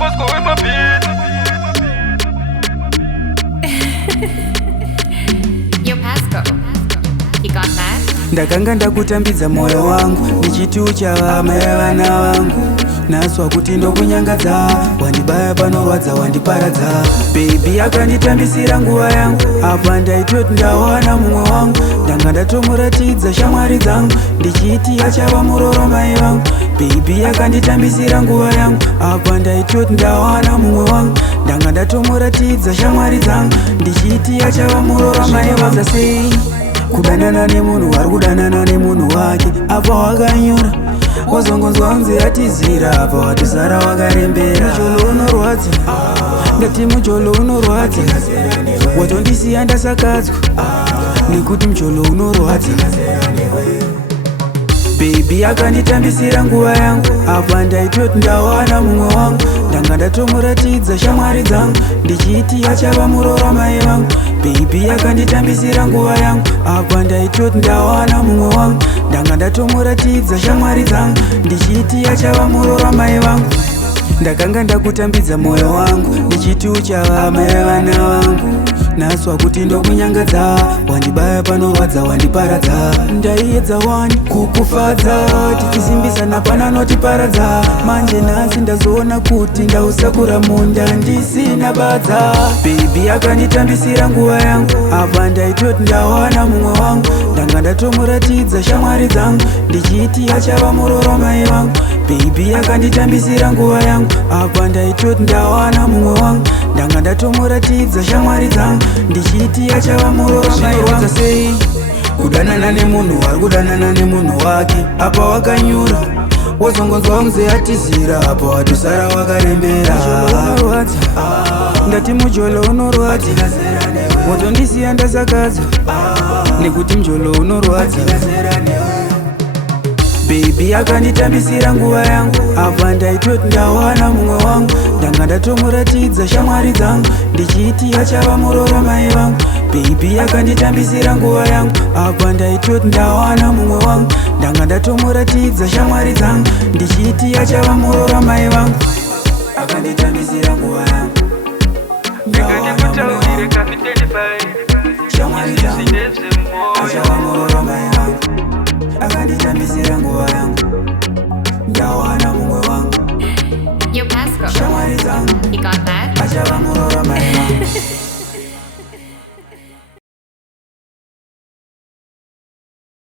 Bosco with my beat. Yo, Pasco, you got that? Ndakanga ndakutambidza moyo wangu ndichiti uchavama vana vangu naswa kuti ndokunyangadza wandibaya panorwadza wandiparadza bebi akanditambisira nguva yangu apa ndaitoti ndawana mumwe wangu ndanga ndatomuratidza shamwari dzangu ndichiti achava muroro mai vangu bebi akanditambisira nguva yangu apa ndaitoti ndawana mumwe wangu ndanga ndatomuratidza shamwari dzangu ndichiti achava muroro mai vangu sei kudanana nemunhu wari kudanana nemunhu wake apa wakanyura wazongonzwa nzi atizira apa watisara wakarembera mucholo unorwadza ndati mucholo unorwadza watondisiya ndasakadzwa nekuti mucholo unorwadza bebi akanditambisira nguva yangu apa ndaitoti ndawana mumwe wangu ndanga ndatomuratidza shamwari dzangu ndichiti achava muroro mai vangu bebi akanditambisira nguva yangu apa ndaitoti ndawana mumwe wangu ndanga ndatomuratidza shamwari dzangu ndichiti achava muroro mai vangu ndakanga ndakutambidza moyo wangu ndichiti uchava mai vana vangu naswa kuti ndokunyangadza wandibaya panorwadza wandiparadza ndaiedza wani kukufadza tichisimbisana pana notiparadza manje nhasi ndazoona kuti ndausakura munda ndisina badza bebi akanditambisira nguva yangu apa ndaitoti ndawana mumwe wangu ndanga ndatomuratidza shamwari dzangu ndichiti achava muroro mai vangu bebi akanditambisira nguva yangu apa ndaitoti ndawana mumwe wangu ndanga ndatomuratidza shamwari dzangu ndichiti achava muroro mai vangu sei kudanana nemunhu wari kudanana nemunhu wake apa wakanyura wazongonzwa nzi atizira apa watisara wakarembera unorwadza ndati mujolo unorwadza watondisiya ndasakadzwa nekuti mujolo unorwadza bebi akanditambisira nguva yangu apa ndaitoti ndawana mumwe wangu ndanga ndatomuratidza shamwari dzangu ndichiti achava muroro mai vangu bebi akanditambisira nguva yangu apa ndaitoti ndawana mumwe wangu ndanga ndatomuratidza shamwari dzangu ndichiti achava muroro mai vangu akanditambisira nguva yangu Ndikandikutaurire kafitelifai. shamwari dzangu achava muroro mai vangu akanditambisira nguva yangu